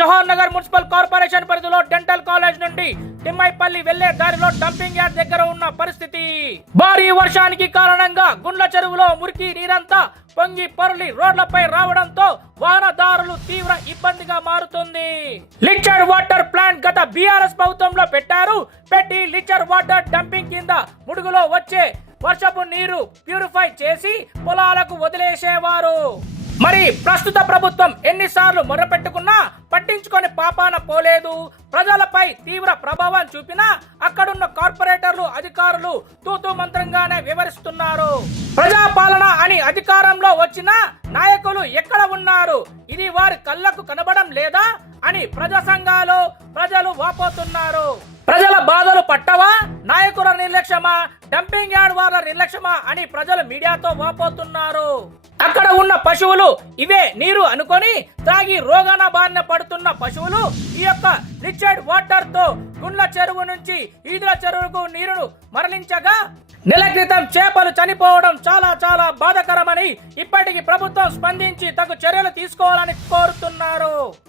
Jawahar Nagar municipal corporation పరిధిలో dental college నుండి తిమ్మైపల్లి వెళ్లే దారిలో డంపింగ్ యార్డ్ దగ్గర ఉన్న పరిస్థితి. భారీ వర్షానికి కారణంగా గుండ్ల చెరువులో మురికి నీరంతా పొంగి పొరలి రోడ్లపై రావడంతో వాహనదారులు తీవ్ర ఇబ్బందిగా మారుతుంది. లిక్విడ్ వాటర్ ప్లాంట్ గత బీఆర్ఎస్ ప్రభుత్వంలో పెట్టి లిక్విడ్ వాటర్ డంపింగ్ కింద ముడుగులో వచ్చే వర్షపు నీరు ప్యూరిఫై చేసి పొలాలకు వదిలేసేవారు. మరి ప్రస్తుత ప్రభుత్వం ఎన్నిసార్లు మొరపెట్టుకున్నా పట్టించుకొని పాపాన పోలేదు. ప్రజలపై తీవ్ర ప్రభావం చూపినా అక్కడున్న కార్పొరేటర్లు అధికారులు తూతూ మంత్రంగానే వివరిస్తున్నారు. ప్రజాపాలన అని అధికారంలో వచ్చిన నాయకులు ఎక్కడ ఉన్నారు? ఇది వారి కళ్ళకు కనబడం లేదా అని ప్రజా సంఘాలు ప్రజలు వాపోతున్నారు. ప్రజల బాధలు పట్టవా? నాయకుల నిర్లక్ష్యమా? డంపింగ్ యార్డ్ వాళ్ళ నిర్లక్ష్యమా అని ప్రజలు మీడియాతో వాపోతున్నారు. అక్కడ ఉన్న పశువులు ఇవే నీరు అనుకొని తాగి రోగాన బారిన పడుతున్న పశువులు ఈ యొక్క లిక్విడ్ వాటర్ తో గుండ్ల చెరువు నుంచి ఈదుల చెరువుకు నీరును మరలించగా నెల క్రితం చేపలు చనిపోవడం చాలా బాధాకరమని ఇప్పటికి ప్రభుత్వం స్పందించి తగు చర్యలు తీసుకోవాలని కోరుతున్నారు.